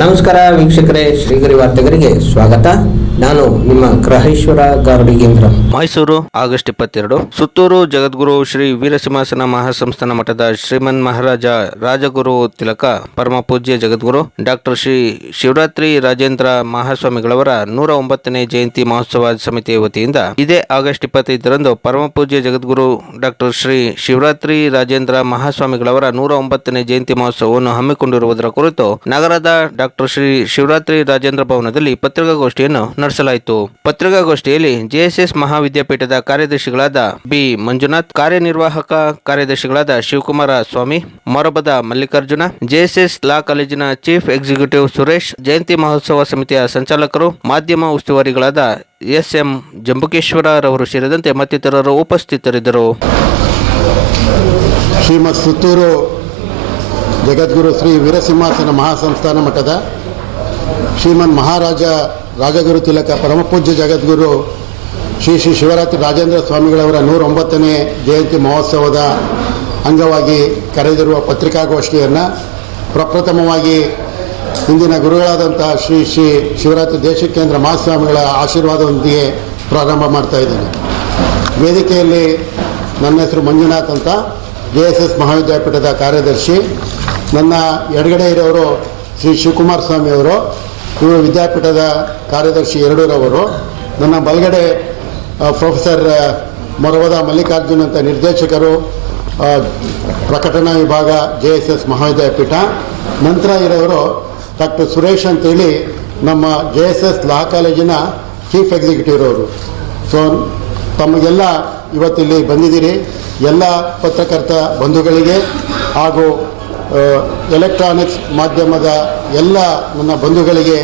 ನಮಸ್ಕಾರ ವೀಕ್ಷಕರೇ, ಶ್ರೀಗರಿ ವಾರ್ತೆಗರಿಗೆ ಸ್ವಾಗತ. ನಾನು ನಿಮ್ಮ ಗ್ರಹೇಶ್ವರ ಗಾರ್ಡಿಗೇಂದ್ರ ಮೈಸೂರು, ಆಗಸ್ಟ್ ಇಪ್ಪತ್ತೆರಡು. ಸುತ್ತೂರು ಜಗದ್ಗುರು ಶ್ರೀ ವೀರಸಿಂಹಾಸನ ಮಹಾಸಂಸ್ಥಾನ ಮಠದ ಶ್ರೀಮನ್ ಮಹಾರಾಜ ರಾಜಗುರು ತಿಲಕ ಪರಮ ಪೂಜ್ಯ ಜಗದ್ಗುರು, ಡಾಕ್ಟರ್ ಶ್ರೀ ಶಿವರಾತ್ರಿ ರಾಜೇಂದ್ರ ಮಹಾಸ್ವಾಮಿಗಳವರ ನೂರ ಒಂಬತ್ತನೇ ಜಯಂತಿ ಮಹೋತ್ಸವ ಸಮಿತಿ ವತಿಯಿಂದ ಇದೇ ಆಗಸ್ಟ್ ಇಪ್ಪತ್ತೈದರಂದು ಪರಮ ಪೂಜ್ಯ ಜಗದ್ಗುರು ಡಾಕ್ಟರ್ ಶ್ರೀ ಶಿವರಾತ್ರಿ ರಾಜೇಂದ್ರ ಮಹಾಸ್ವಾಮಿಗಳವರ ನೂರ ಒಂಬತ್ತನೇ ಜಯಂತಿ ಮಹೋತ್ಸವವನ್ನು ಹಮ್ಮಿಕೊಂಡಿರುವುದರ ಕುರಿತು ನಗರದ ಡಾಕ್ಟರ್ ಶ್ರೀ ಶಿವರಾತ್ರಿ ರಾಜೇಂದ್ರ ಭವನದಲ್ಲಿ ಪತ್ರಿಕಾಗೋಷ್ಠಿಯನ್ನು ನಡೆಸಲಾಯಿತು. ಪತ್ರಿಕಾಗೋಷ್ಠಿಯಲ್ಲಿ ಜೆಎಸ್ಎಸ್ ಮಹಾವಿದ್ಯಾಪೀಠದ ಕಾರ್ಯದರ್ಶಿಗಳಾದ ಬಿ. ಮಂಜುನಾಥ್, ಕಾರ್ಯನಿರ್ವಾಹಕ ಕಾರ್ಯದರ್ಶಿಗಳಾದ ಶಿವಕುಮಾರ ಸ್ವಾಮಿ, ಮೊರಬದ ಮಲ್ಲಿಕಾರ್ಜುನ, ಜೆಎಸ್ಎಸ್ ಲಾ ಕಾಲೇಜಿನ ಚೀಫ್ ಎಕ್ಸಿಕ್ಯೂಟಿವ್ ಸುರೇಶ್, ಜಯಂತಿ ಮಹೋತ್ಸವ ಸಮಿತಿಯ ಸಂಚಾಲಕರು, ಮಾಧ್ಯಮ ಉಸ್ತುವಾರಿಗಳಾದ ಎಸ್. ಎಂ. ಜಂಬುಕೇಶ್ವರರವರು ಸೇರಿದಂತೆ ಮತ್ತಿತರರು ಉಪಸ್ಥಿತರಿದ್ದರು. ಶ್ರೀಮತ್ ಸುತ್ತೂರು ಜಗದ್ಗುರು ಶ್ರೀ ವೀರಸಿಂಹಾಸನ ಮಹಾಸಂಸ್ಥಾನ ಮಠದ ಶ್ರೀಮನ್ ಮಹಾರಾಜ ರಾಜಗುರು ತಿಲಕ ಪರಮಪೂಜ್ಯ ಜಗದ್ಗುರು ಶ್ರೀ ಶ್ರೀ ಶಿವರಾತ್ರಿ ರಾಜೇಂದ್ರ ಸ್ವಾಮಿಗಳವರ ನೂರೊಂಬತ್ತನೇ ಜಯಂತಿ ಮಹೋತ್ಸವದ ಅಂಗವಾಗಿ ಕರೆದಿರುವ ಪತ್ರಿಕಾಗೋಷ್ಠಿಯನ್ನು ಪ್ರಪ್ರಥಮವಾಗಿ ಇಂದಿನ ಗುರುಗಳಾದಂಥ ಶ್ರೀ ಶ್ರೀ ಶಿವರಾತ್ರಿ ದೇಶಕೇಂದ್ರ ಮಹಾಸ್ವಾಮಿಗಳ ಆಶೀರ್ವಾದದೊಂದಿಗೆ ಪ್ರಾರಂಭ ಮಾಡ್ತಾ ಇದ್ದೇನೆ. ವೇದಿಕೆಯಲ್ಲಿ ನನ್ನ ಹೆಸರು ಮಂಜುನಾಥ್ ಅಂತ, ಜೆ ಎಸ್ ಎಸ್ ಮಹಾವಿದ್ಯಾಪೀಠದ ಕಾರ್ಯದರ್ಶಿ ನನ್ನ ಎಡಗಡೆ ಇರೋರು ಶ್ರೀ ಶಿವಕುಮಾರ ಸ್ವಾಮಿ ಅವರು, ಇವರು ವಿದ್ಯಾಪೀಠದ ಕಾರ್ಯದರ್ಶಿ ಎರಡೂರವರು. ನನ್ನ ಬಲಗಡೆ ಪ್ರೊಫೆಸರ್ ಮೊರವದ ಮಲ್ಲಿಕಾರ್ಜುನ್ ಅಂತ ನಿರ್ದೇಶಕರು ಪ್ರಕಟಣಾ ವಿಭಾಗ ಜೆ ಎಸ್ ಎಸ್ ಮಹಾವಿದ್ಯಾಪೀಠ. ನಂತರ ಇರೋರು ಡಾಕ್ಟರ್ ಸುರೇಶ್ ಅಂತೇಳಿ ನಮ್ಮ ಜೆ ಎಸ್ ಎಸ್ ಲಾ ಕಾಲೇಜಿನ ಚೀಫ್ ಎಕ್ಸಿಕ್ಯೂಟಿವ್ ಅವರು ಸೊ, ತಮಗೆಲ್ಲ ಇವತ್ತಿಲ್ಲಿ ಬಂದಿದ್ದೀರಿ. ಎಲ್ಲ ಪತ್ರಕರ್ತ ಬಂಧುಗಳಿಗೆ ಹಾಗೂ ಎಲೆಕ್ಟ್ರಾನಿಕ್ಸ್ ಮಾಧ್ಯಮದ ಎಲ್ಲ ನನ್ನ ಬಂಧುಗಳಿಗೆ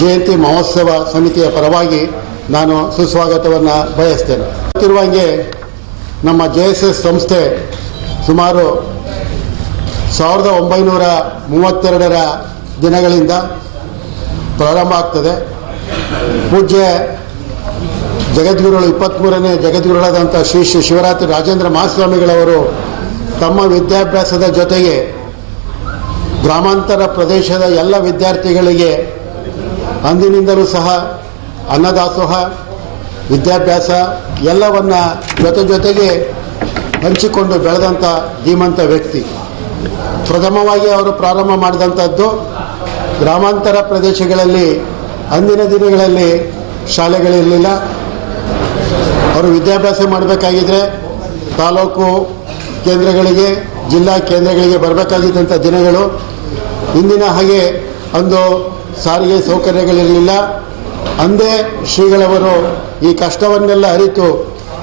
ಜಯಂತಿ ಮಹೋತ್ಸವ ಸಮಿತಿಯ ಪರವಾಗಿ ನಾನು ಸುಸ್ವಾಗತವನ್ನು ಬಯಸ್ತೇನೆ. ಗೊತ್ತಿರುವಂಗೆ ನಮ್ಮ ಜೆ ಎಸ್ ಎಸ್ ಸಂಸ್ಥೆ ಸುಮಾರು ಸಾವಿರದ ಒಂಬೈನೂರ ಮೂವತ್ತೆರಡರ ದಿನಗಳಿಂದ ಪ್ರಾರಂಭ ಆಗ್ತದೆ. ಪೂಜ್ಯ ಜಗದ್ಗುರುಗಳು ಇಪ್ಪತ್ತ್ಮೂರನೇ ಜಗದ್ಗುರುಗಳಾದಂಥ ಶ್ರೀ ಶ್ರೀ ಶಿವರಾತ್ರಿ ರಾಜೇಂದ್ರ ಮಹಾಸ್ವಾಮಿಗಳವರು ತಮ್ಮ ವಿದ್ಯಾಭ್ಯಾಸದ ಜೊತೆಗೆ ಗ್ರಾಮಾಂತರ ಪ್ರದೇಶದ ಎಲ್ಲ ವಿದ್ಯಾರ್ಥಿಗಳಿಗೆ ಅಂದಿನಿಂದಲೂ ಸಹ ಅನ್ನದಾಸೋಹ, ವಿದ್ಯಾಭ್ಯಾಸ ಎಲ್ಲವನ್ನ ಜೊತೆ ಜೊತೆಗೆ ಹಂಚಿಕೊಂಡು ಬೆಳೆದಂಥ ಧೀಮಂತ ವ್ಯಕ್ತಿ. ಪ್ರಥಮವಾಗಿ ಅವರು ಪ್ರಾರಂಭ ಮಾಡಿದಂಥದ್ದು ಗ್ರಾಮಾಂತರ ಪ್ರದೇಶಗಳಲ್ಲಿ ಅಂದಿನ ದಿನಗಳಲ್ಲಿ ಶಾಲೆಗಳಿರಲಿಲ್ಲ. ಅವರು ವಿದ್ಯಾಭ್ಯಾಸ ಮಾಡಬೇಕಾಗಿದ್ರೆ ತಾಲೂಕು ಕೇಂದ್ರಗಳಿಗೆ, ಜಿಲ್ಲಾ ಕೇಂದ್ರಗಳಿಗೆ ಬರಬೇಕಾಗಿದ್ದಂಥ ದಿನಗಳು ಇಂದಿನ ಹಾಗೆ ಒಂದು ಸಾರಿಗೆ ಸೌಕರ್ಯಗಳಿರಲಿಲ್ಲ. ಅಂದೇ ಶ್ರೀಗಳವರು ಈ ಕಷ್ಟವನ್ನೆಲ್ಲ ಅರಿತು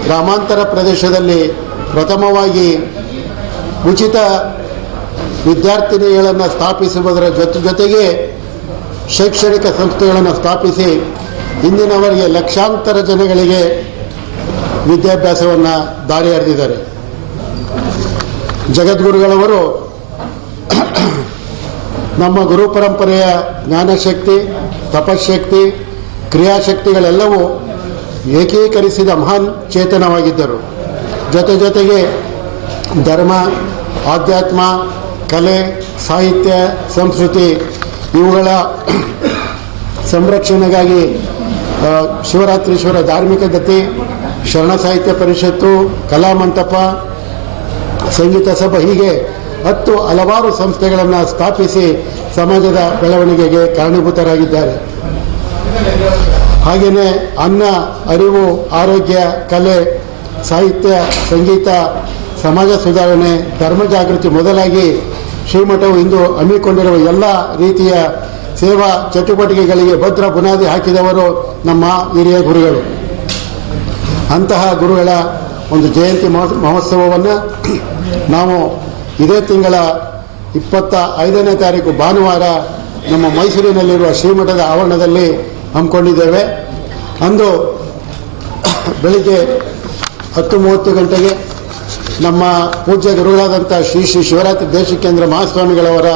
ಗ್ರಾಮಾಂತರ ಪ್ರದೇಶದಲ್ಲಿ ಪ್ರಥಮವಾಗಿ ಉಚಿತ ವಿದ್ಯಾರ್ಥಿನಿಗಳನ್ನು ಸ್ಥಾಪಿಸುವುದರ ಜೊತೆ ಜೊತೆಗೆ ಶೈಕ್ಷಣಿಕ ಸಂಸ್ಥೆಗಳನ್ನು ಸ್ಥಾಪಿಸಿ ಇಂದಿನವರೆಗೆ ಲಕ್ಷಾಂತರ ಜನಗಳಿಗೆ ವಿದ್ಯಾಭ್ಯಾಸವನ್ನು ದಾರಿ ಎರೆದಿದ್ದಾರೆ ಜಗದ್ಗುರುಗಳವರು ನಮ್ಮ ಗುರು ಪರಂಪರೆಯ ಜ್ಞಾನಶಕ್ತಿ, ತಪಶಕ್ತಿ, ಕ್ರಿಯಾಶಕ್ತಿಗಳೆಲ್ಲವೂ ಏಕೀಕರಿಸಿದ ಮಹಾನ್ ಚೇತನವಾಗಿದ್ದರು. ಜೊತೆ ಜೊತೆಗೆ ಧರ್ಮ, ಆಧ್ಯಾತ್ಮ, ಕಲೆ, ಸಾಹಿತ್ಯ, ಸಂಸ್ಕೃತಿ ಇವುಗಳ ಸಂರಕ್ಷಣೆಗಾಗಿ ಶಿವರಾತ್ರೀಶ್ವರ ಧಾರ್ಮಿಕ ಗತಿ, ಶರಣ ಸಾಹಿತ್ಯ ಪರಿಷತ್ತು ಕಲಾಮಂಟಪ ಸಂಗೀತ ಸಭಾ ಹೀಗೆ ಹತ್ತು ಹಲವಾರು ಸಂಸ್ಥೆಗಳನ್ನು ಸ್ಥಾಪಿಸಿ ಸಮಾಜದ ಬೆಳವಣಿಗೆಗೆ ಕಾರಣೀಭೂತರಾಗಿದ್ದಾರೆ. ಹಾಗೆಯೇ ಅನ್ನ, ಅರಿವು, ಆರೋಗ್ಯ, ಕಲೆ, ಸಾಹಿತ್ಯ, ಸಂಗೀತ, ಸಮಾಜ ಸುಧಾರಣೆ, ಧರ್ಮ ಜಾಗೃತಿ ಮೊದಲಾಗಿ ಶ್ರೀಮಠವು ಇಂದು ಹಮ್ಮಿಕೊಂಡಿರುವ ಎಲ್ಲ ರೀತಿಯ ಸೇವಾ ಚಟುವಟಿಕೆಗಳಿಗೆ ಭದ್ರ ಬುನಾದಿ ಹಾಕಿದವರು ನಮ್ಮ ಹಿರಿಯ ಗುರುಗಳು. ಅಂತಹ ಗುರುಗಳ ಒಂದು ಜಯಂತಿ ಮಹೋ- ಮಹೋತ್ಸವವನ್ನು ನಾವು ಇದೇ ತಿಂಗಳ ಇಪ್ಪತ್ತ ಐದನೇ ತಾರೀಕು ಭಾನುವಾರ ನಮ್ಮ ಮೈಸೂರಿನಲ್ಲಿರುವ ಶ್ರೀಮಠದ ಆವರಣದಲ್ಲಿ ಹಮ್ಮಿಕೊಂಡಿದ್ದೇವೆ. ಅಂದು ಬೆಳಿಗ್ಗೆ ಹತ್ತು ಮೂವತ್ತು ಗಂಟೆಗೆ ನಮ್ಮ ಪೂಜ್ಯ ಗುರುಗಳಾದಂಥ ಶ್ರೀ ಶ್ರೀ ಶಿವರಾತ್ರಿ ದೇಶಿಕೇಂದ್ರ ಮಹಾಸ್ವಾಮಿಗಳವರ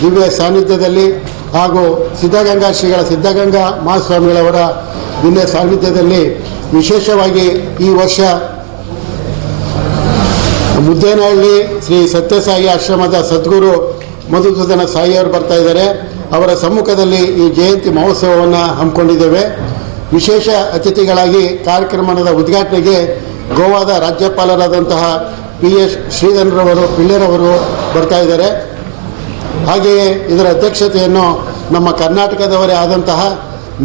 ದಿವ್ಯ ಸಾನ್ನಿಧ್ಯದಲ್ಲಿ ಹಾಗೂ ಸಿದ್ಧಗಂಗಾ ಶ್ರೀಗಳ ಸಿದ್ಧಗಂಗಾ ಮಹಾಸ್ವಾಮಿಗಳವರ ದಿವ್ಯ ಸಾನ್ನಿಧ್ಯದಲ್ಲಿ ವಿಶೇಷವಾಗಿ ಈ ವರ್ಷ ಮುದ್ದೇನಹಳ್ಳಿ ಶ್ರೀ ಸತ್ಯಸಾಯಿ ಆಶ್ರಮದ ಸದ್ಗುರು ಮಧುಸೂದನ ಸಾಯಿಯವರು ಬರ್ತಾ ಇದ್ದಾರೆ. ಅವರ ಸಮ್ಮುಖದಲ್ಲಿ ಈ ಜಯಂತಿ ಮಹೋತ್ಸವವನ್ನು ಹಮ್ಮಿಕೊಂಡಿದ್ದೇವೆ. ವಿಶೇಷ ಅತಿಥಿಗಳಾಗಿ ಕಾರ್ಯಕ್ರಮದ ಉದ್ಘಾಟನೆಗೆ ಗೋವಾದ ರಾಜ್ಯಪಾಲರಾದಂತಹ ಪಿ ಎಸ್ ಶ್ರೀಧರ್ರವರು, ಪಿಳ್ಳೆರವರು ಬರ್ತಾ ಇದ್ದಾರೆ. ಹಾಗೆಯೇ ಇದರ ಅಧ್ಯಕ್ಷತೆಯನ್ನು ನಮ್ಮ ಕರ್ನಾಟಕದವರೇ ಆದಂತಹ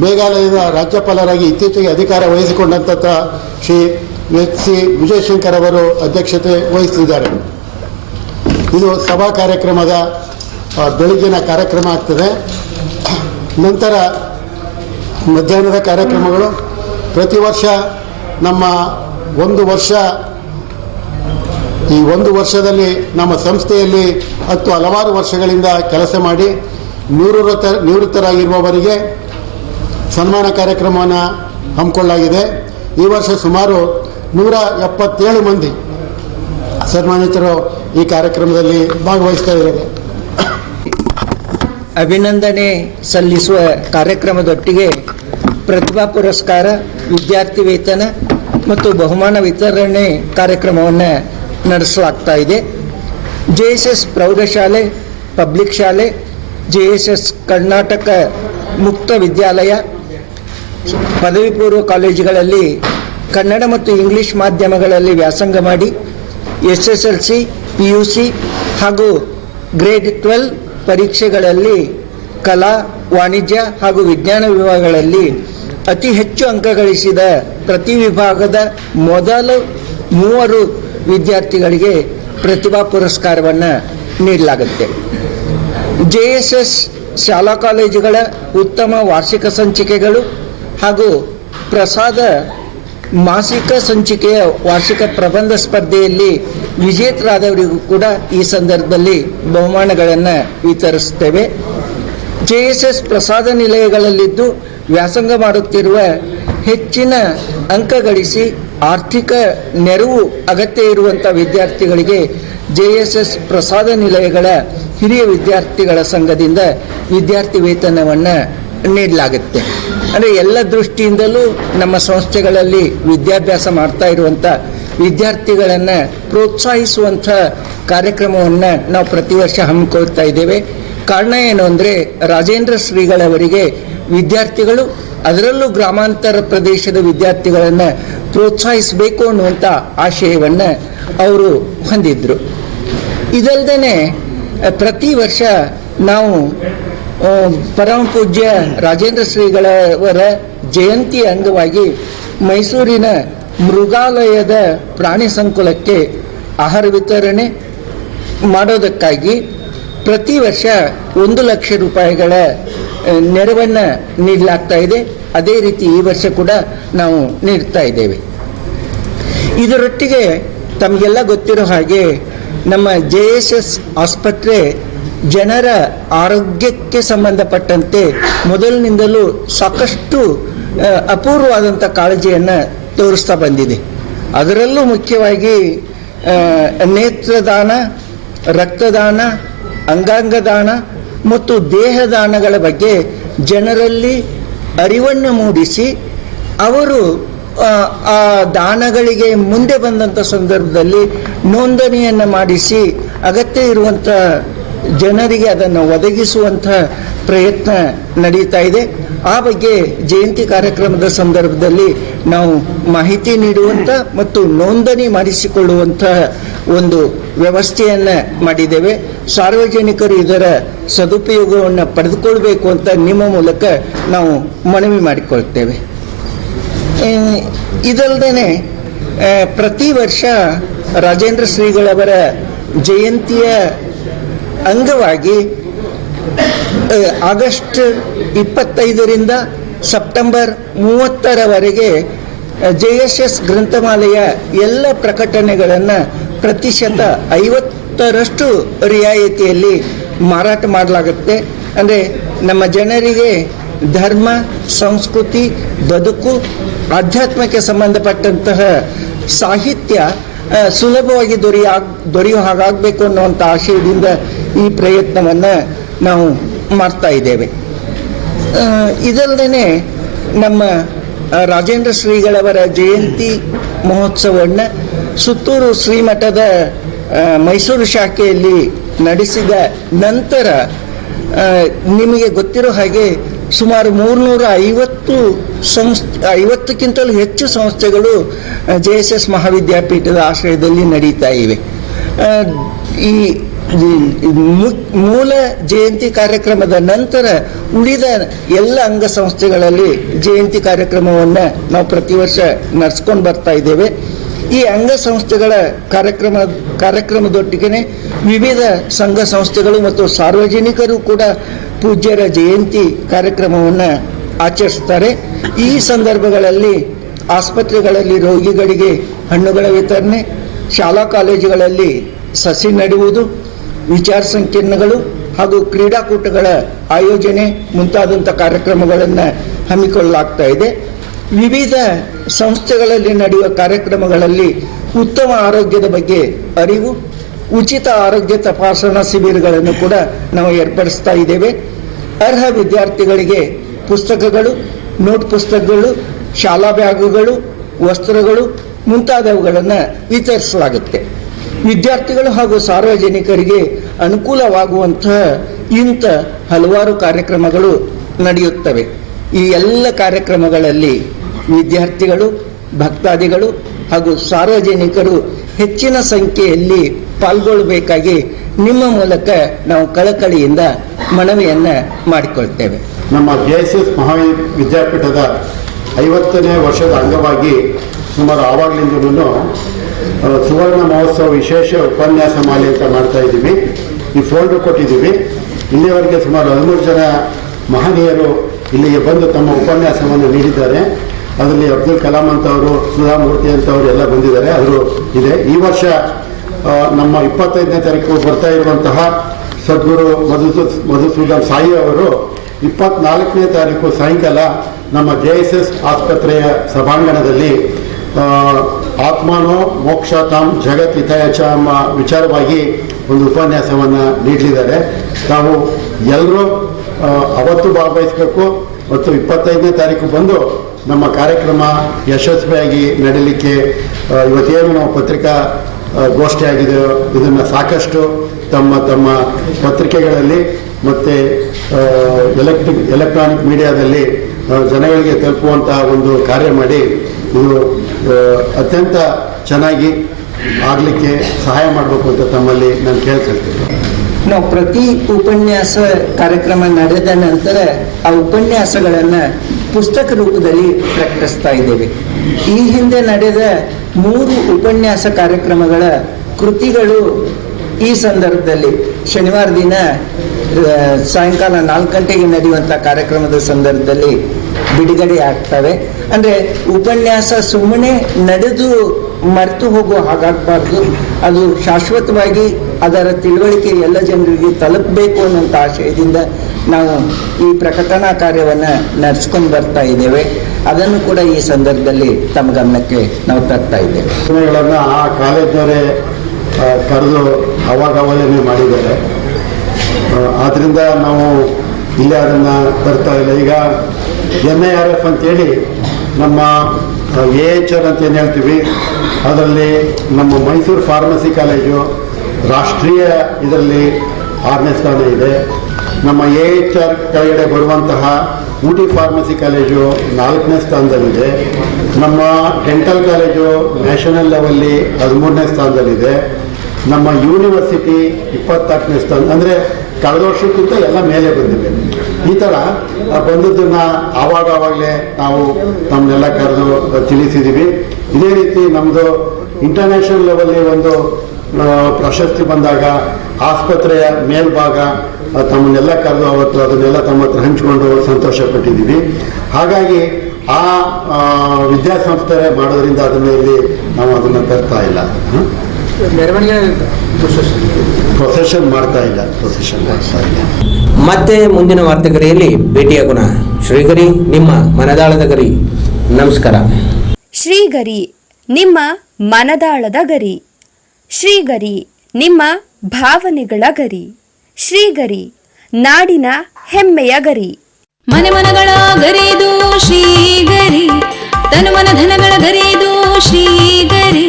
ಮೇಘಾಲಯದ ರಾಜ್ಯಪಾಲರಾಗಿ ಇತ್ತೀಚೆಗೆ ಅಧಿಕಾರ ವಹಿಸಿಕೊಂಡಂತಹ ಶ್ರೀ ಎಚ್ ಸಿ ವಿಜಯಶಂಕರ್ ಅವರು ಅಧ್ಯಕ್ಷತೆ ವಹಿಸಲಿದ್ದಾರೆ ಇದು ಸಭಾ ಕಾರ್ಯಕ್ರಮದ ಬೆಳಗ್ಗಿನ ಕಾರ್ಯಕ್ರಮ ಆಗ್ತದೆ. ನಂತರ ಮಧ್ಯಾಹ್ನದ ಕಾರ್ಯಕ್ರಮಗಳು. ಪ್ರತಿ ವರ್ಷ ನಮ್ಮ ಒಂದು ವರ್ಷ, ಈ ಒಂದು ವರ್ಷದಲ್ಲಿ ನಮ್ಮ ಸಂಸ್ಥೆಯಲ್ಲಿ ಹತ್ತು ಹಲವಾರು ವರ್ಷಗಳಿಂದ ಕೆಲಸ ಮಾಡಿ ನಿವೃತ್ತ, ನಿವೃತ್ತರಾಗಿರುವವರಿಗೆ ಸನ್ಮಾನ ಕಾರ್ಯಕ್ರಮವನ್ನು ಹಮ್ಮಿಕೊಳ್ಳಲಾಗಿದೆ. ಈ ವರ್ಷ ಸುಮಾರು ನೂರ ಎಪ್ಪತ್ತೇಳು ಮಂದಿ ಸನ್ಮಾನಿತರು ಈ ಕಾರ್ಯಕ್ರಮದಲ್ಲಿ ಭಾಗವಹಿಸ್ತಾ ಇದ್ದಾರೆ. ಅಭಿನಂದನೆ ಸಲ್ಲಿಸುವ ಕಾರ್ಯಕ್ರಮದೊಟ್ಟಿಗೆ ಪ್ರತಿಭಾ ಪುರಸ್ಕಾರ, ವಿದ್ಯಾರ್ಥಿ ವೇತನ ಮತ್ತು ಬಹುಮಾನ ವಿತರಣೆ ಕಾರ್ಯಕ್ರಮವನ್ನು ನಡೆಸಲಾಗ್ತಾ ಇದೆ. ಜೆ ಎಸ್ ಎಸ್ ಪ್ರೌಢಶಾಲೆ, ಪಬ್ಲಿಕ್ ಶಾಲೆ, ಜೆ ಎಸ್ ಎಸ್ ಕರ್ನಾಟಕ ಮುಕ್ತ ವಿದ್ಯಾಲಯ ಪದವಿ ಪೂರ್ವ ಕಾಲೇಜುಗಳಲ್ಲಿ ಕನ್ನಡ ಮತ್ತು ಇಂಗ್ಲಿಷ್ ಮಾಧ್ಯಮಗಳಲ್ಲಿ ವ್ಯಾಸಂಗ ಮಾಡಿ S S L C P U C ಹಾಗೂ ಗ್ರೇಡ್ ಟ್ವೆಲ್ ಪರೀಕ್ಷೆಗಳಲ್ಲಿ ಕಲಾ, ವಾಣಿಜ್ಯ ಹಾಗೂ ವಿಜ್ಞಾನ ವಿಭಾಗಗಳಲ್ಲಿ ಅತಿ ಹೆಚ್ಚು ಅಂಕ ಗಳಿಸಿದ ಪ್ರತಿ ವಿಭಾಗದ ಮೊದಲು ಮೂವರು ವಿದ್ಯಾರ್ಥಿಗಳಿಗೆ ಪ್ರತಿಭಾ ಪುರಸ್ಕಾರವನ್ನು ನೀಡಲಾಗುತ್ತೆ. ಜೆ ಎಸ್ ಎಸ್ ಶಾಲಾ ಕಾಲೇಜುಗಳ ಉತ್ತಮ ವಾರ್ಷಿಕ ಸಂಚಿಕೆಗಳು ಹಾಗೂ ಪ್ರಸಾದ ಮಾಸಿಕ ಸಂಚಿಕೆಯ ವಾರ್ಷಿಕ ಪ್ರಬಂಧ ಸ್ಪರ್ಧೆಯಲ್ಲಿ ವಿಜೇತರಾದವರಿಗೂ ಕೂಡ ಈ ಸಂದರ್ಭದಲ್ಲಿ ಬಹುಮಾನಗಳನ್ನು ವಿತರಿಸುತ್ತೇವೆ. ಜೆ ಎಸ್ ಎಸ್ ಪ್ರಸಾದ ನಿಲಯಗಳಲ್ಲಿದ್ದು ವ್ಯಾಸಂಗ ಮಾಡುತ್ತಿರುವ ಹೆಚ್ಚಿನ ಅಂಕ ಗಳಿಸಿ ಆರ್ಥಿಕ ನೆರವು ಅಗತ್ಯ ಇರುವಂಥ ವಿದ್ಯಾರ್ಥಿಗಳಿಗೆ ಜೆ ಎಸ್ ಎಸ್ ಪ್ರಸಾದ ನಿಲಯಗಳ ಹಿರಿಯ ವಿದ್ಯಾರ್ಥಿಗಳ ಸಂಘದಿಂದ ವಿದ್ಯಾರ್ಥಿ ವೇತನವನ್ನು ನೀಡಲಾಗುತ್ತೆ. ಅಂದರೆ ಎಲ್ಲ ದೃಷ್ಟಿಯಿಂದಲೂ ನಮ್ಮ ಸಂಸ್ಥೆಗಳಲ್ಲಿ ವಿದ್ಯಾಭ್ಯಾಸ ಮಾಡ್ತಾ ಇರುವಂಥ ವಿದ್ಯಾರ್ಥಿಗಳನ್ನು ಪ್ರೋತ್ಸಾಹಿಸುವಂಥ ಕಾರ್ಯಕ್ರಮವನ್ನು ನಾವು ಪ್ರತಿ ವರ್ಷ ಹಮ್ಮಿಕೊಳ್ತಾ ಇದ್ದೇವೆ. ಕಾರಣ ಏನು ಅಂದರೆ ರಾಜೇಂದ್ರ ಶ್ರೀಗಳವರಿಗೆ ವಿದ್ಯಾರ್ಥಿಗಳು, ಅದರಲ್ಲೂ ಗ್ರಾಮಾಂತರ ಪ್ರದೇಶದ ವಿದ್ಯಾರ್ಥಿಗಳನ್ನು ಪ್ರೋತ್ಸಾಹಿಸಬೇಕು ಅನ್ನುವಂಥ ಆಶಯವನ್ನು ಅವರು ಹೊಂದಿದ್ರು. ಇದಲ್ಲದೇ ಪ್ರತಿ ವರ್ಷ ನಾವು ಪರಮ ಪೂಜ್ಯ ರಾಜೇಂದ್ರ ಶ್ರೀಗಳವರ ಜಯಂತಿ ಅಂಗವಾಗಿ ಮೈಸೂರಿನ ಮೃಗಾಲಯದ ಪ್ರಾಣಿ ಸಂಕುಲಕ್ಕೆ ಆಹಾರ ವಿತರಣೆ ಮಾಡೋದಕ್ಕಾಗಿ ಪ್ರತಿ ವರ್ಷ ಒಂದು ಲಕ್ಷ ರೂಪಾಯಿಗಳ ನೆರವನ್ನು ನೀಡಲಾಗ್ತಾ ಇದೆ. ಅದೇ ರೀತಿ ಈ ವರ್ಷ ಕೂಡ ನಾವು ನೀಡ್ತಾ ಇದ್ದೇವೆ. ಇದರೊಟ್ಟಿಗೆ ತಮಗೆಲ್ಲ ಗೊತ್ತಿರೋ ಹಾಗೆ ನಮ್ಮ ಜೆ ಎಸ್ ಎಸ್ ಆಸ್ಪತ್ರೆ ಜನರ ಆರೋಗ್ಯಕ್ಕೆ ಸಂಬಂಧಪಟ್ಟಂತೆ ಮೊದಲಿನಿಂದಲೂ ಸಾಕಷ್ಟು ಅಪೂರ್ವವಾದಂಥ ಕಾಳಜಿಯನ್ನು ತೋರಿಸ್ತಾ ಬಂದಿದೆ. ಅದರಲ್ಲೂ ಮುಖ್ಯವಾಗಿ ನೇತ್ರದಾನ, ರಕ್ತದಾನ, ಅಂಗಾಂಗದಾನ ಮತ್ತು ದೇಹದಾನಗಳ ಬಗ್ಗೆ ಜನರಲ್ಲಿ ಅರಿವನ್ನು ಮೂಡಿಸಿ ಅವರು ಆ ದಾನಗಳಿಗೆ ಮುಂದೆ ಬಂದಂಥ ಸಂದರ್ಭದಲ್ಲಿ ನೋಂದಣಿಯನ್ನು ಮಾಡಿಸಿ ಅಗತ್ಯ ಇರುವಂಥ ಜನರಿಗೆ ಅದನ್ನು ಒದಗಿಸುವಂಥ ಪ್ರಯತ್ನ ನಡೀತಾ ಇದೆ. ಆ ಬಗ್ಗೆ ಜಯಂತಿ ಕಾರ್ಯಕ್ರಮದ ಸಂದರ್ಭದಲ್ಲಿ ನಾವು ಮಾಹಿತಿ ನೀಡುವಂಥ ಮತ್ತು ನೋಂದಣಿ ಮಾಡಿಸಿಕೊಳ್ಳುವಂತಹ ಒಂದು ವ್ಯವಸ್ಥೆಯನ್ನು ಮಾಡಿದ್ದೇವೆ. ಸಾರ್ವಜನಿಕರು ಇದರ ಸದುಪಯೋಗವನ್ನು ಪಡೆದುಕೊಳ್ಬೇಕು ಅಂತ ನಿಮ್ಮ ಮೂಲಕ ನಾವು ಮನವಿ ಮಾಡಿಕೊಳ್ತೇವೆ. ಇದಲ್ಲದೆ ಪ್ರತಿ ವರ್ಷ ರಾಜೇಂದ್ರ ಶ್ರೀಗಳವರ ಜಯಂತಿಯ ಅಂಗವಾಗಿ ಆಗಸ್ಟ್ ಇಪ್ಪತ್ತೈದರಿಂದ ಸೆಪ್ಟೆಂಬರ್ ಮೂವತ್ತರವರೆಗೆ ಜೆ ಎಸ್ ಎಸ್ ಗ್ರಂಥಮಾಲೆಯ ಎಲ್ಲ ಪ್ರಕಟಣೆಗಳನ್ನು ಪ್ರತಿಶತ ಐವತ್ತರಷ್ಟು ರಿಯಾಯಿತಿಯಲ್ಲಿ ಮಾರಾಟ ಮಾಡಲಾಗುತ್ತೆ. ಅಂದರೆ ನಮ್ಮ ಜನರಿಗೆ ಧರ್ಮ, ಸಂಸ್ಕೃತಿ, ಬದುಕು, ಆಧ್ಯಾತ್ಮಕ್ಕೆ ಸಂಬಂಧಪಟ್ಟಂತಹ ಸಾಹಿತ್ಯ ಸುಲಭವಾಗಿ ದೊರೆಯ ದೊರೆಯುವ ಹಾಗಾಗಬೇಕು ಅನ್ನುವಂಥ ಆಶಯದಿಂದ ಈ ಪ್ರಯತ್ನವನ್ನು ನಾವು ಮಾಡ್ತಾ ಇದ್ದೇವೆ. ಇದಲ್ಲದೇ ನಮ್ಮ ರಾಜೇಂದ್ರ ಶ್ರೀಗಳವರ ಜಯಂತಿ ಮಹೋತ್ಸವವನ್ನು ಸುತ್ತೂರು ಶ್ರೀಮಠದ ಮೈಸೂರು ಶಾಖೆಯಲ್ಲಿ ನಡೆಸಿದ ನಂತರ ನಿಮಗೆ ಗೊತ್ತಿರೋ ಹಾಗೆ ಸುಮಾರು ಮೂರುನೂರ ಐವತ್ತು ಸಂಸ್ಥೆ ಐವತ್ತಕ್ಕಿಂತಲೂ ಹೆಚ್ಚು ಸಂಸ್ಥೆಗಳು ಜೆ ಎಸ್ ಎಸ್ ಮಹಾವಿದ್ಯಾಪೀಠದ ಆಶ್ರಯದಲ್ಲಿ ನಡೀತಾ ಇವೆ. ಈ ಮೂಲ ಜಯಂತಿ ಕಾರ್ಯಕ್ರಮದ ನಂತರ ಉಳಿದ ಎಲ್ಲ ಅಂಗ ಸಂಸ್ಥೆಗಳಲ್ಲಿ ಜಯಂತಿ ಕಾರ್ಯಕ್ರಮವನ್ನು ನಾವು ಪ್ರತಿ ವರ್ಷ ನಡೆಸ್ಕೊಂಡು ಬರ್ತಾ ಇದ್ದೇವೆ. ಈ ಅಂಗ ಸಂಸ್ಥೆಗಳ ಕಾರ್ಯಕ್ರಮ ಕಾರ್ಯಕ್ರಮದೊಟ್ಟಿಗೆ ವಿವಿಧ ಸಂಘ ಸಂಸ್ಥೆಗಳು ಮತ್ತು ಸಾರ್ವಜನಿಕರು ಕೂಡ ಪೂಜ್ಯರ ಜಯಂತಿ ಕಾರ್ಯಕ್ರಮವನ್ನು ಆಚರಿಸ್ತಾರೆ ಈ ಸಂದರ್ಭಗಳಲ್ಲಿ ಆಸ್ಪತ್ರೆಗಳಲ್ಲಿ ರೋಗಿಗಳಿಗೆ ಹಣ್ಣುಗಳ ವಿತರಣೆ, ಶಾಲಾ ಕಾಲೇಜುಗಳಲ್ಲಿ ಸಸಿ ನೆಡುವುದು, ವಿಚಾರ ಸಂಕಿರಣಗಳು ಹಾಗೂ ಕ್ರೀಡಾಕೂಟಗಳ ಆಯೋಜನೆ ಮುಂತಾದಂಥ ಕಾರ್ಯಕ್ರಮಗಳನ್ನು ಹಮ್ಮಿಕೊಳ್ಳಲಾಗ್ತಾ ಇದೆ. ವಿವಿಧ ಸಂಸ್ಥೆಗಳಲ್ಲಿ ನಡೆಯುವ ಕಾರ್ಯಕ್ರಮಗಳಲ್ಲಿ ಉತ್ತಮ ಆರೋಗ್ಯದ ಬಗ್ಗೆ ಅರಿವು, ಉಚಿತ ಆರೋಗ್ಯ ತಪಾಸಣಾ ಶಿಬಿರಗಳನ್ನು ಕೂಡ ನಾವು ಏರ್ಪಡಿಸ್ತಾ ಇದ್ದೇವೆ. ಅರ್ಹ ವಿದ್ಯಾರ್ಥಿಗಳಿಗೆ ಪುಸ್ತಕಗಳು, ನೋಟ್ ಪುಸ್ತಕಗಳು, ಶಾಲಾ ಬ್ಯಾಗುಗಳು, ವಸ್ತ್ರಗಳು ಮುಂತಾದವುಗಳನ್ನು ವಿತರಿಸಲಾಗುತ್ತೆ. ವಿದ್ಯಾರ್ಥಿಗಳು ಹಾಗೂ ಸಾರ್ವಜನಿಕರಿಗೆ ಅನುಕೂಲವಾಗುವಂತಹ ಇಂಥ ಹಲವಾರು ಕಾರ್ಯಕ್ರಮಗಳು ನಡೆಯುತ್ತವೆ. ಈ ಎಲ್ಲ ಕಾರ್ಯಕ್ರಮಗಳಲ್ಲಿ ವಿದ್ಯಾರ್ಥಿಗಳು, ಭಕ್ತಾದಿಗಳು ಹಾಗೂ ಸಾರ್ವಜನಿಕರು ಹೆಚ್ಚಿನ ಸಂಖ್ಯೆಯಲ್ಲಿ ಪಾಲ್ಗೊಳ್ಳಬೇಕಾಗಿ ನಿಮ್ಮ ಮೂಲಕ ನಾವು ಕಳಕಳಿಯಿಂದ ಮನವಿಯನ್ನು ಮಾಡಿಕೊಳ್ತೇವೆ. ನಮ್ಮ ಜೆ ಎಸ್ ಎಸ್ ಮಹಾವಿದ್ಯಾಪೀಠದ ಐವತ್ತನೇ ವರ್ಷದ ಅಂಗವಾಗಿ ಸುಮಾರು ಆವಾಗಲಿಂದಲೂ ಸುವರ್ಣ ಮಹೋತ್ಸವ ವಿಶೇಷ ಉಪನ್ಯಾಸ ಮಾಲೆ ಅಂತ ಮಾಡ್ತಾ ಇದ್ದೀವಿ. ಈ ಫೋಲ್ಡರ್ ಕೊಟ್ಟಿದ್ದೀವಿ. ಇಲ್ಲಿಯವರೆಗೆ ಸುಮಾರು ಹದಿಮೂರು ಜನ ಮಹನೀಯರು ಇಲ್ಲಿಗೆ ಬಂದು ತಮ್ಮ ಉಪನ್ಯಾಸವನ್ನು ನೀಡಿದ್ದಾರೆ. ಅದರಲ್ಲಿ ಅಬ್ದುಲ್ ಕಲಾಂ ಅಂತವರು ಸುಧಾಮೂರ್ತಿ ಅಂತವರು ಎಲ್ಲ ಬಂದಿದ್ದಾರೆ. ಅವರು ಇದೆ. ಈ ವರ್ಷ ನಮ್ಮ ಇಪ್ಪತ್ತೈದನೇ ತಾರೀಕು ಬರ್ತಾ ಇರುವಂತಹ ಸದ್ಗುರು ಮಧುಸೂ ಮಧುಸೂದನ್ ಸಾಯಿ ಅವರು ಇಪ್ಪತ್ನಾಲ್ಕನೇ ತಾರೀಕು ಸಾಯಂಕಾಲ ನಮ್ಮ ಜೆ ಎಸ್ ಎಸ್ ಆಸ್ಪತ್ರೆಯ ಸಭಾಂಗಣದಲ್ಲಿ ಆತ್ಮಾನೋ ಮೋಕ್ಷ ತಾಮ್ ಜಗತ್ ಹಿತಾಯಚ ಎಂಬ ವಿಚಾರವಾಗಿ ಒಂದು ಉಪನ್ಯಾಸವನ್ನು ನೀಡಲಿದ್ದಾರೆ. ತಾವು ಎಲ್ಲರೂ ಅವತ್ತು ಭಾಗವಹಿಸಬೇಕು. ಮತ್ತು ಇಪ್ಪತ್ತೈದನೇ ತಾರೀಕು ಬಂದು ನಮ್ಮ ಕಾರ್ಯಕ್ರಮ ಯಶಸ್ವಿಯಾಗಿ ನಡೀಲಿಕ್ಕೆ ಇವತ್ತೇನು ನಾವು ಪತ್ರಿಕಾ ಗೋಷ್ಠಿಯಾಗಿದೆ, ಇದನ್ನು ಸಾಕಷ್ಟು ತಮ್ಮ ತಮ್ಮ ಪತ್ರಿಕೆಗಳಲ್ಲಿ ಮತ್ತು ಎಲೆಕ್ಟ್ರಿಕ್ ಎಲೆಕ್ಟ್ರಾನಿಕ್ ಮೀಡಿಯಾದಲ್ಲಿ ಜನಗಳಿಗೆ ತಲುಪುವಂತಹ ಒಂದು ಕಾರ್ಯ ಮಾಡಿ ಇದು ಅತ್ಯಂತ ಚೆನ್ನಾಗಿ ಆಗಲಿಕ್ಕೆ ಸಹಾಯ ಮಾಡಬೇಕು ಅಂತ ತಮ್ಮಲ್ಲಿ ನಾನು ಕೇಳ್ಕೊಳ್ತೀನಿ. ನಾವು ಪ್ರತಿ ಉಪನ್ಯಾಸ ಕಾರ್ಯಕ್ರಮ ನಡೆದ ನಂತರ ಆ ಉಪನ್ಯಾಸಗಳನ್ನು ಪುಸ್ತಕ ರೂಪದಲ್ಲಿ ಪ್ರಕಟಿಸ್ತಾ ಇದ್ದೇವೆ. ಈ ಹಿಂದೆ ನಡೆದ ಮೂರು ಉಪನ್ಯಾಸ ಕಾರ್ಯಕ್ರಮಗಳ ಕೃತಿಗಳು ಈ ಸಂದರ್ಭದಲ್ಲಿ ಶನಿವಾರ ದಿನ ಸಾಯಂಕಾಲ ನಾಲ್ಕು ಗಂಟೆಗೆ ನಡೆಯುವಂಥ ಕಾರ್ಯಕ್ರಮದ ಸಂದರ್ಭದಲ್ಲಿ ಬಿಡುಗಡೆ ಆಗ್ತವೆ. ಅಂದರೆ ಉಪನ್ಯಾಸ ಸುಮ್ಮನೆ ನಡೆದು ಮರೆತು ಹೋಗುವ ಹಾಗಾಗಬಾರ್ದು. ಅದು ಶಾಶ್ವತವಾಗಿ ಅದರ ತಿಳುವಳಿಕೆ ಎಲ್ಲ ಜನರಿಗೆ ತಲುಪಬೇಕು ಅನ್ನೋಂಥ ಆಶಯದಿಂದ ನಾವು ಈ ಪ್ರಕಟಣಾ ಕಾರ್ಯವನ್ನು ನಡೆಸ್ಕೊಂಡು ಬರ್ತಾ ಇದ್ದೇವೆ. ಅದನ್ನು ಕೂಡ ಈ ಸಂದರ್ಭದಲ್ಲಿ ತಮ್ಮ ಗಮನಕ್ಕೆ ನಾವು ತರ್ತಾ ಇದ್ದೇವೆ. ಆ ಕಾಲೇಜ್ನವರೇ ಕರೆದು ಅವಾಗವಾಗಲೇ ಮಾಡಿದ್ದಾರೆ. ಆದ್ದರಿಂದ ನಾವು ಇಲ್ಲೇ ಅದನ್ನು ತರ್ತಾ ಇಲ್ಲ. ಈಗ ಎನ್ ಐ ಆರ್ ಎಫ್ ಅಂತೇಳಿ ನಮ್ಮ ಎ ಎಚ್ ಆರ್ ಅಂತ ಏನು ಹೇಳ್ತೀವಿ, ಅದರಲ್ಲಿ ನಮ್ಮ ಮೈಸೂರು ಫಾರ್ಮಸಿ ಕಾಲೇಜು ರಾಷ್ಟ್ರೀಯ ಇದರಲ್ಲಿ ಆರನೇ ಸ್ಥಾನ ಇದೆ. ನಮ್ಮ ಎ ಎಚ್ ಆರ್ ಕೆಳಗಡೆ ಬರುವಂತಹ ಊಟಿ ಫಾರ್ಮಸಿ ಕಾಲೇಜು ನಾಲ್ಕನೇ ಸ್ಥಾನದಲ್ಲಿದೆ. ನಮ್ಮ ಡೆಂಟಲ್ ಕಾಲೇಜು ನ್ಯಾಷನಲ್ ಲೆವೆಲ್ಲಿ ಹದಿಮೂರನೇ ಸ್ಥಾನದಲ್ಲಿದೆ. ನಮ್ಮ ಯೂನಿವರ್ಸಿಟಿ ಇಪ್ಪತ್ನಾಲ್ಕನೇ ಸ್ಥಾನ ಅಂದರೆ ಕಳೆದ ವರ್ಷಕ್ಕಿಂತ ಎಲ್ಲ ಮೇಲೆ ಬಂದಿದೆ. ಈ ಥರ ಬಂದಿದ್ದನ್ನ ಬಂದದ್ದನ್ನು ಆವಾಗ ಆವಾಗಲೇ ನಾವು ನಮ್ಮನ್ನೆಲ್ಲ ಕರೆದು ತಿಳಿಸಿದ್ದೀವಿ ಇದೇ ರೀತಿ ನಮ್ಮದು ಇಂಟರ್ನ್ಯಾಷನಲ್ ಲೆವೆಲ್ಲಿ ಒಂದು ಪ್ರಶಸ್ತಿ ಬಂದಾಗ ಆಸ್ಪತ್ರೆಯ ಮೇಲ್ಭಾಗ ತಮ್ಮನ್ನೆಲ್ಲ ಕರೆದು ಅವತ್ತು ಅದನ್ನೆಲ್ಲ ತಮ್ಮ ಹತ್ರ ಹಂಚಿಕೊಂಡು ಸಂತೋಷ ಪಟ್ಟಿದ್ದೀವಿ. ಹಾಗಾಗಿ ಆ ಆ, ವಿದ್ಯಾಸಂಸ್ಥೆ ಮಾಡೋದ್ರಿಂದ ಅದನ್ನು ಇಲ್ಲಿ ನಾವು ಅದನ್ನು ತರ್ತಾ ಇಲ್ಲ. ಪ್ರೊಸೆಷನ್ ಮಾಡ್ತಾ ಇಲ್ಲ ಪ್ರೊಸೆಷನ್ ಮಾಡ್ತಾ ಇಲ್ಲ. ಮತ್ತೆ ಮುಂದಿನ ವಾರ್ತೆಗರಿಯಲ್ಲಿ ಭೇಟಿಯಾಗೋಣ ಶ್ರೀಗರಿ ನಿಮ್ಮ ಮನದಾಳದ ಗರಿ. ನಮಸ್ಕಾರ. ಶ್ರೀಗರಿ ನಿಮ್ಮ ಮನದಾಳದ ಗರಿ. ಶ್ರೀಗರಿ ನಿಮ್ಮ ಭಾವನೆಗಳ ಗರಿ. ಶ್ರೀಗರಿ ನಾಡಿನ ಹೆಮ್ಮೆಯ ಗರಿ. ಮನೆ ಮನಗಳ ಗರಿದು ಶ್ರೀಗರಿ ತನು ಮನ ಧನಗಳ ಗರಿದು ಶ್ರೀಗರಿ